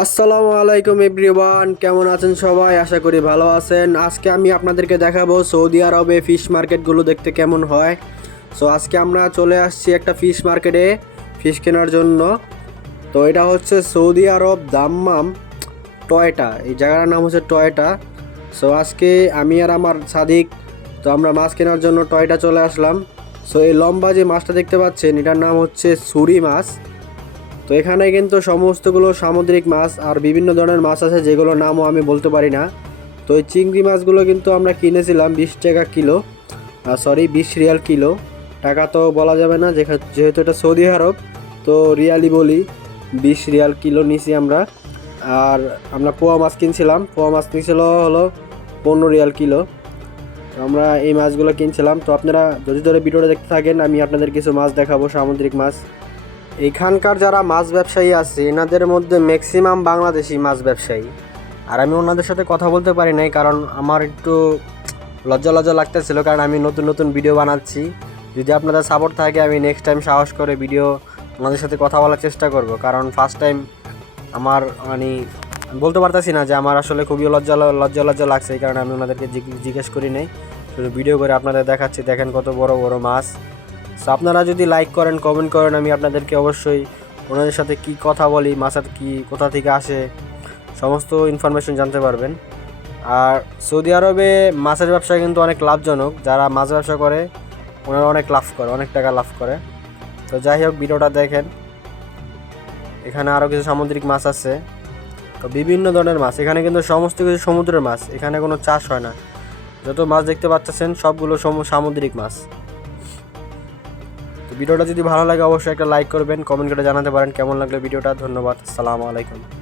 আসসালামু আলাইকুম এভরিওয়ান, কেমন আছেন সবাই? আশা করি ভালো আছেন। আজকে আমি আপনাদেরকে দেখাবো সৌদি আরবে ফিশ মার্কেটগুলো দেখতে কেমন হয়। সো আজকে আমরা চলে আসছি একটা ফিশ মার্কেটে ফিশ কেনার জন্য। তো, এটা হচ্ছে সৌদি আরব দাম্মাম টয়টা। এই জায়গাটার নাম হচ্ছে টয়টা। সো আজকে আমি আর আমার সাদিক, তো আমরা মাছ কেনার জন্য টয়টা চলে আসলাম। সো এই লম্বা যে মাছটা দেখতে পাচ্ছেন, এটার নাম হচ্ছে সুরি মাছ। তো এখানে কিন্তু সমস্তগুলো সামুদ্রিক মাছ আর বিভিন্ন ধরনের মাছ আছে, যেগুলোর নামও আমি বলতে পারি না। তো এই চিংড়ি মাছগুলো কিন্তু আমরা কিনেছিলাম বিশ টাকা কিলো সরি বিশ রিয়াল কিলো। টাকা তো বলা যাবে না যেহেতু এটা সৌদি আরব, তো রিয়ালি বলি, বিশ রিয়াল কিলো নিছি আমরা। আর আমরা পোয়া মাছ কিনছিলাম, পোয়া মাছ নিয়েছিল হলো পনেরো রিয়াল কিলো। আমরা এই মাছগুলো কিনছিলাম। তো আপনারা যদি ধরে ভিডিওটা দেখতে থাকেন, আমি আপনাদের কিছু মাছ দেখাবো, সামুদ্রিক মাছ। এখানকার যারা মাছ ব্যবসায়ী আছে, এনাদের মধ্যে ম্যাক্সিমাম বাংলাদেশি মাছ ব্যবসায়ী। আর আমি ওনাদের সাথে কথা বলতে পারি নাই, কারণ আমার একটু লজ্জা লজ্জা লাগতেছিল, কারণ আমি নতুন নতুন ভিডিও বানাচ্ছি। যদি আপনাদের সাপোর্ট থাকে, আমি নেক্সট টাইম সাহস করে ভিডিও ওনাদের সাথে কথা বলার চেষ্টা করব। কারণ ফার্স্ট টাইম আমার মানে বলতে পারতেছি না যে আমার আসলে খুবই লজ্জা লজ্জা লজ্জা লাগছে, এই কারণে আমি ওনাদেরকে জিজ্ঞেস করি নাই। শুধু ভিডিও করে আপনাদের দেখাচ্ছি, দেখেন কত বড় বড় মাছ। সো আপনারা যদি লাইক করেন কমেন্ট করেন, আমি আপনাদেরকে অবশ্যই ওনাদের সাথে কি কথা বলি মাছের কি, কোথা থেকে আসে, সমস্ত ইনফরমেশন জানতে পারবেন। আর সৌদি আরবে মাছের ব্যবসা কিন্তু অনেক লাভজনক। যারা মাছ ব্যবসা করে, ওনারা অনেক লাভ করে, অনেক টাকা লাভ করে। তো যাই হোক, ভিডিওটা দেখেন। এখানে আরও কিছু সামুদ্রিক মাছ আছে। তো বিভিন্ন ধরনের মাছ। এখানে কিন্তু সমস্ত কিছু সমুদ্রের মাছ। এখানে কোনো চাষ হয় না। যত মাছ দেখতে পাচ্ছেন, সবগুলো সমু- সামুদ্রিক মাছ। ভিডিওটা যদি ভালো লাগে, অবশ্যই একটা লাইক করবেন কমেন্ট করে জানাতে পারেন কেমন লাগল ভিডিওটা। ধন্যবাদ সালাম আলাইকুম।